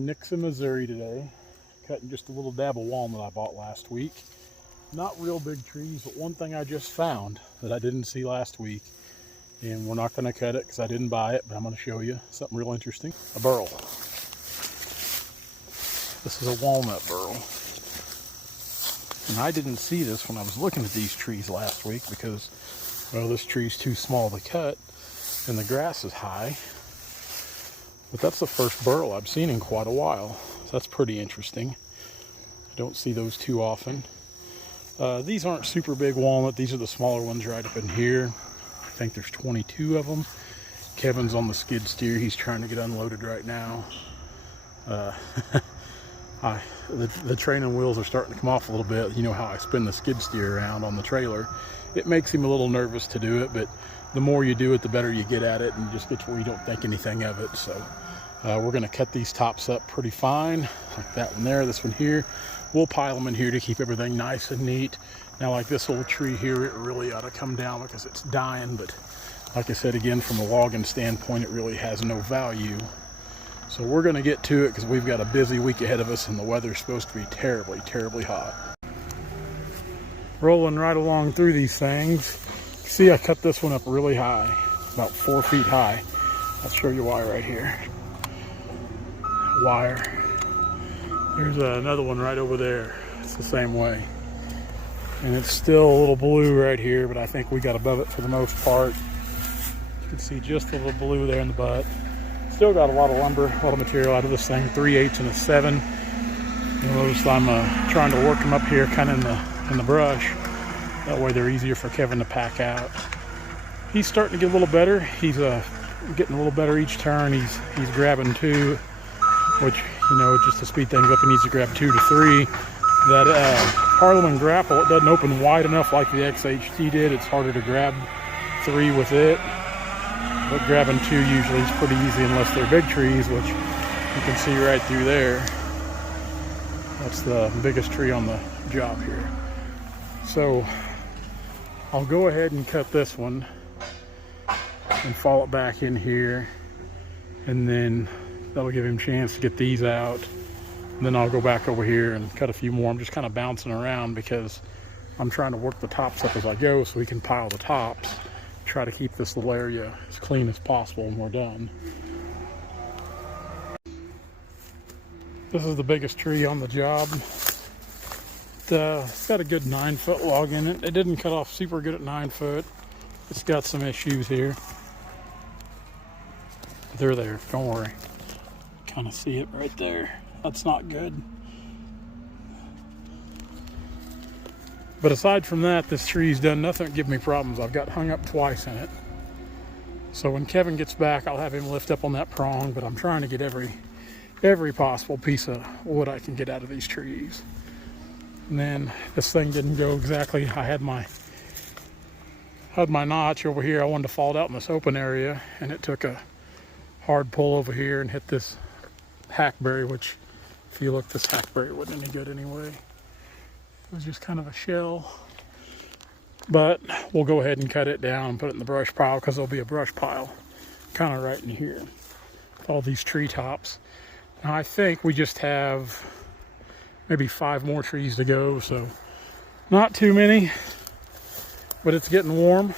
in Nixon, Missouri today, cutting just a little dab of walnut I bought last week. Not real big trees, but one thing I just found that I didn't see last week, and we're not going to cut it because I didn't buy it, but I'm going to show you something real interesting. A burl. This is a walnut burl. And I didn't see this when I was looking at these trees last week because, well, this tree's too small to cut and the grass is high. But that's the first burl I've seen in quite a while. So that's pretty interesting. I don't see those too often. These aren't super big walnut. These are the smaller ones right up in here. I think there's 22 of them. Kevin's on the skid steer. He's trying to get unloaded right now. The training wheels are starting to come off a little bit. You know how I spin the skid steer around on the trailer. It makes him a little nervous to do it, but the more you do it, the better you get at it, and you just get to where you don't think anything of it. So we're going to cut these tops up pretty fine, like that one there, this one here. We'll pile them in here to keep everything nice and neat. Now, like this old tree here, it really ought to come down because it's dying, but like I said, again, from a logging standpoint, it really has no value. So we're going to get to it because we've got a busy week ahead of us, and the weather's supposed to be terribly, terribly hot. Rolling right along through these things. See, I cut this one up really high, about 4 feet high. I'll show you why right here. Wire. There's another one right over there. It's the same way. And it's still a little blue right here, but I think we got above it for the most part. You can see just a little blue there in the butt. Still got a lot of lumber, a lot of material out of this thing, 3/8 and a 7. You'll notice I'm trying to work them up here kind of in the brush. That way they're easier for Kevin to pack out. He's starting to get a little better. He's getting a little better each turn. He's grabbing 2, which, you know, just to speed things up, he needs to grab 2 to 3. That Harleman grapple, it doesn't open wide enough like the XHT did. It's harder to grab 3 with it. But grabbing 2 usually is pretty easy unless they're big trees, which you can see right through there. That's the biggest tree on the job here. So I'll go ahead and cut this one and fall it back in here, and then that'll give him a chance to get these out. And then I'll go back over here and cut a few more. I'm just kind of bouncing around because I'm trying to work the tops up as I go so we can pile the tops. Try to keep this little area as clean as possible when we're done. This is the biggest tree on the job. It's got a good 9-foot log in it. It didn't cut off super good at 9 foot. It's got some issues here. They're there, don't worry. Kind of see it right there. That's not good. But aside from that, this tree's done nothing to give me problems. I've got hung up twice in it. So when Kevin gets back, I'll have him lift up on that prong, but I'm trying to get every possible piece of wood I can get out of these trees. And then this thing didn't go exactly. I had my notch over here. I wanted to fall out in this open area, and it took a hard pull over here and hit this hackberry, which if you look, this hackberry wasn't any good anyway. It was just kind of a shell. But we'll go ahead and cut it down and put it in the brush pile, because there'll be a brush pile kind of right in here with all these tree tops. Now I think we just have maybe 5 more trees to go, so not too many, but it's getting warm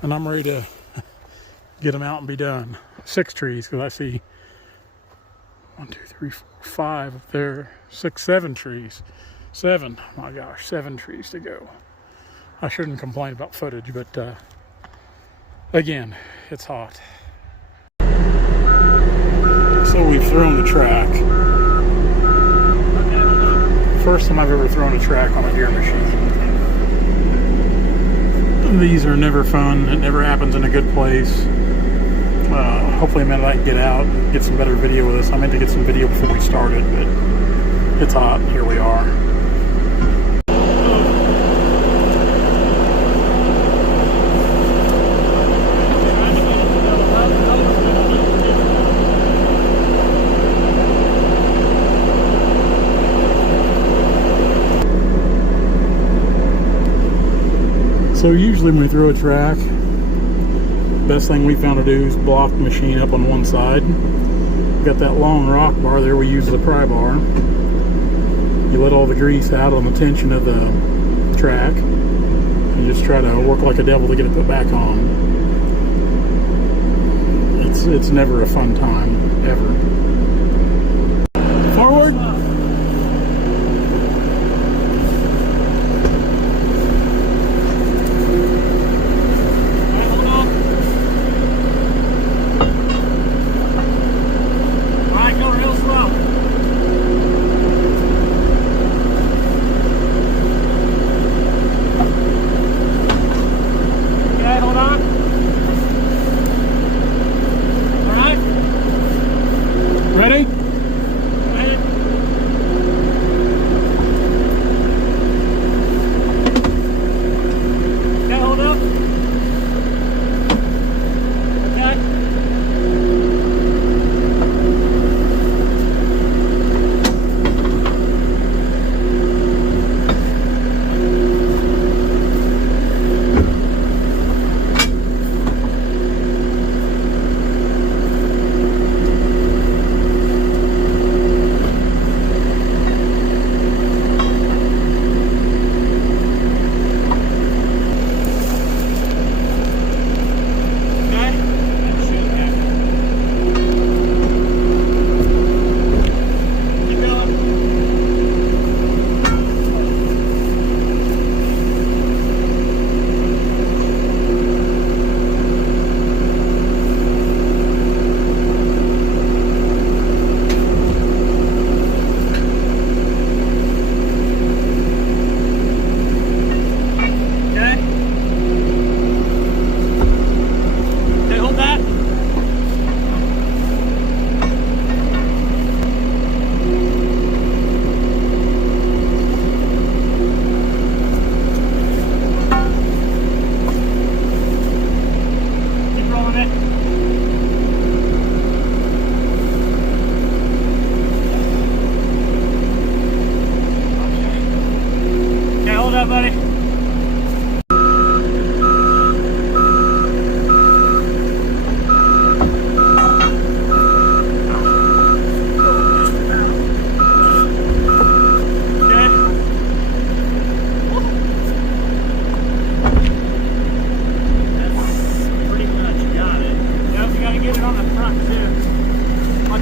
and I'm ready to get them out and be done. 6 trees, because I see 1, 2, 3, 4, 5 up there, 6, 7 trees. 7, my gosh, 7 trees to go. I shouldn't complain about footage, but again, it's hot. So we've thrown the track. First time I've ever thrown a track on a gear machine. These are never fun. It never happens in a good place. Hopefully, man, I can get out, get some better video with this. I meant to get some video before we started, but it's hot. Here we are. So usually when we throw a track, best thing we found to do is block the machine up on one side. got that long rock bar there we use as a pry bar. You let all the grease out on the tension of the track. You just try to work like a devil to get it put back on. It's never a fun time, ever. Forward. Ready? Go ahead. Okay, hold up. Okay. Hold up, buddy.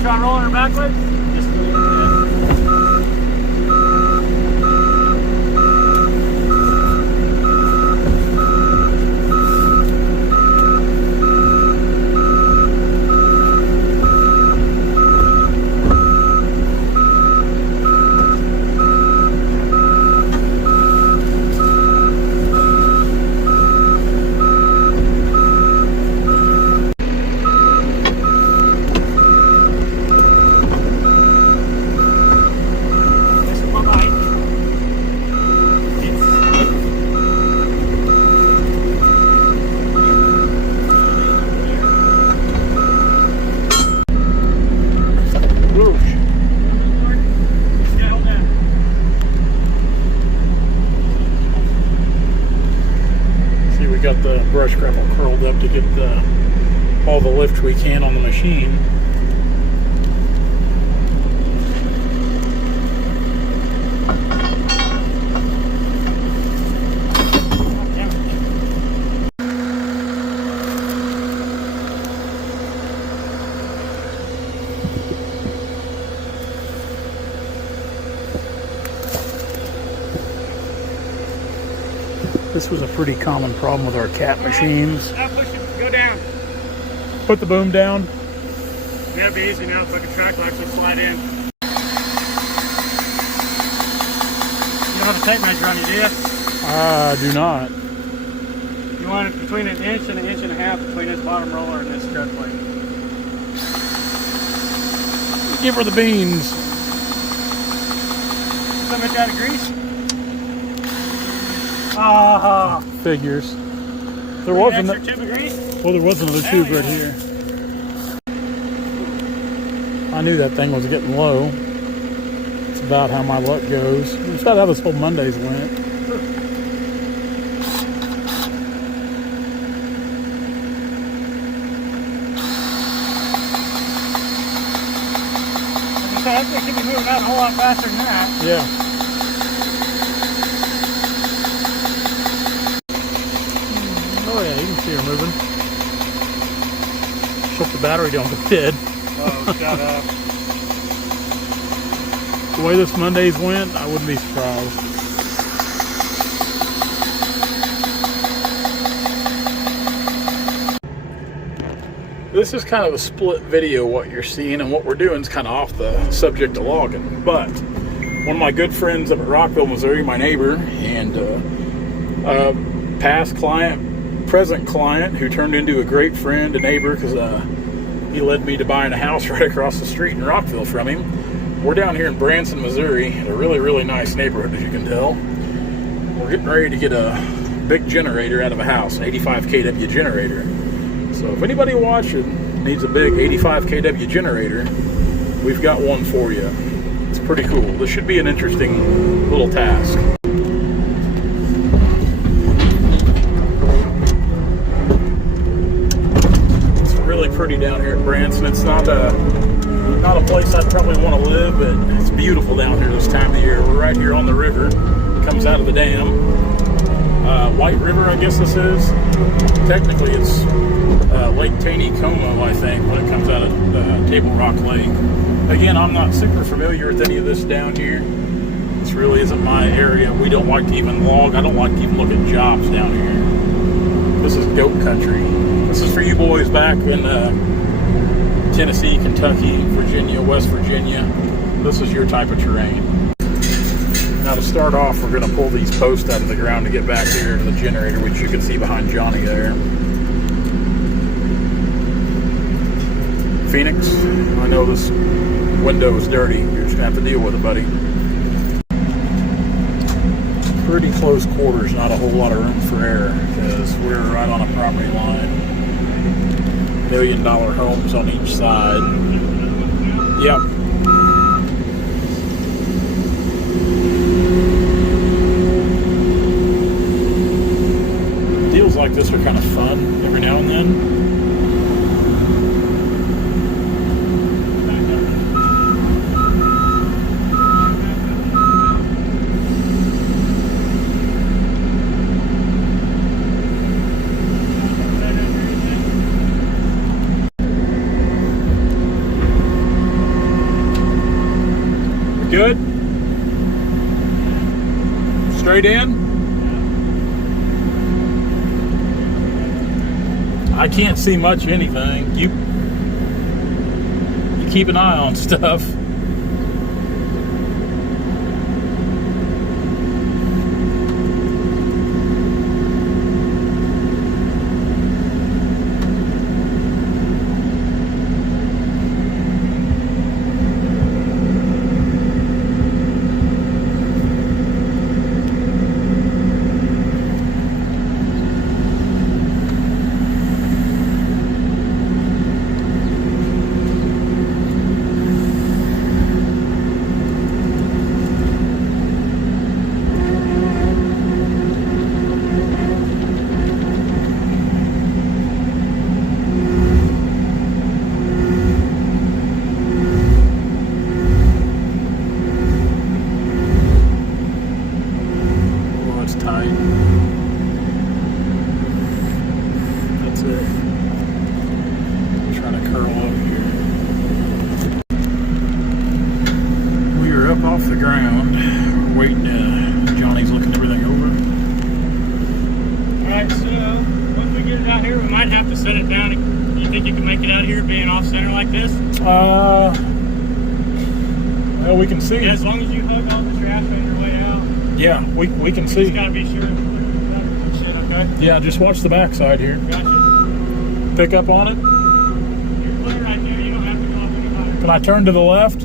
Try rolling her backwards? Just a little bit. We got the brush grapple curled up to get all the lift we can on the machine. This was a pretty common problem with our cat machines. Now push it. Go down. Put the boom down. Yeah, it'd be easy now if I could track will actually slide in. You don't have a tape measure on you, do you? I do not. You want it between an inch and a half between this bottom roller and this strut plate. Give her the beans. So much out of grease? Figures. There wasn't an extra tube of grease? Well, there was another tube right here. I knew that thing was getting low. It's about how my luck goes. It's about how this whole Mondays went. say, that thing should be moving out a whole lot faster than that. Yeah. Oh yeah, you can see her moving. Hope the battery don't go dead. Oh, shut up. The way this Monday's went, I wouldn't be surprised. This is kind of a split video, what you're seeing, and what we're doing is kind of off the subject of logging. But one of my good friends up at Rockville, Missouri, my neighbor, and past client, present client, who turned into a great friend, a neighbor, because he led me to buying a house right across the street in Rockville from him. We're down here in Branson, Missouri, in a really, really nice neighborhood, as you can tell. We're getting ready to get a big generator out of a house, an 85 kW generator. So if anybody watching needs a big 85 kW generator, we've got one for you. It's pretty cool. This should be an interesting little task. It's really pretty down here at Branson. It's not a place I'd probably want to live, but it's beautiful down here this time of year. We're right here on the river. It comes out of the dam. White River, I guess this is. Technically, it's Lake Taneycomo, I think, when it comes out of Table Rock Lake. Again, I'm not super familiar with any of this down here. This really isn't my area. We don't like to even log. I don't like to even look at jobs down here. This is goat country. This is for you boys back in Tennessee, Kentucky, Virginia, West Virginia. This is your type of terrain. Now to start off, we're going to pull these posts out of the ground to get back here to the generator, which you can see behind Johnny there. Phoenix, I know this window is dirty. You're just going to have to deal with it, buddy. Pretty close quarters, not a whole lot of room for error, because we're right on a property line. $1 million homes on each side. Yep. Deals like this are kind of fun every now and then. Good? Straight in? I can't see much of anything. You keep an eye on stuff. Off the ground, waiting. Johnny's looking everything over. Alright, so once we get it out here, we might have to set it down. You think you can make it out here being off center like this? Well, we can see. Yeah, as long as you hug all the trash on your way out. Yeah, we can see. Just gotta be sure. Shit, okay? Yeah, just watch the backside here. Gotcha. Pick up on it. You're clear right there. You don't have to go up any higher. Can I turn to the left?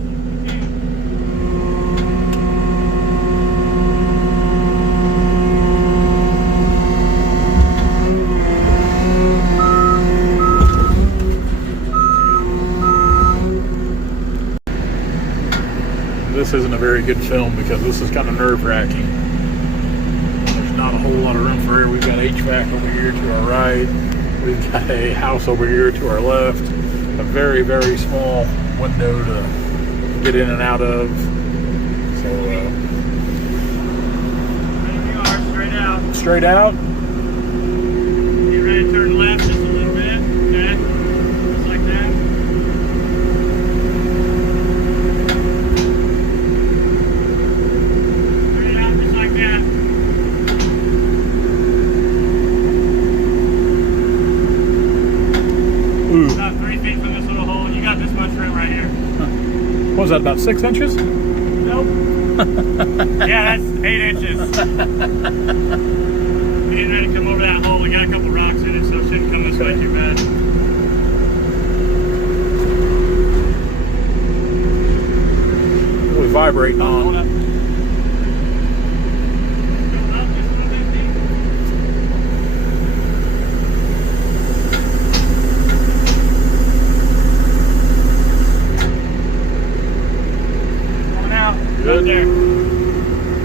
This isn't a very good film because this is kind of nerve-wracking. There's not a whole lot of room for air. We've got HVAC over here to our right. We've got a house over here to our left. A very, very small window to get in and out of. So There you are, straight out. straight out. Get ready to turn left just a little bit. Okay. Just like that. Straight out just like that. Ooh, About 3 feet from this little hole. You got this much room right here. what was that, about 6 inches? Nope. Yeah, that's 8 inches. Getting ready to come over that hole. We got a couple rocks in it, so it shouldn't come this way too bad. Really vibrating Hold on. up.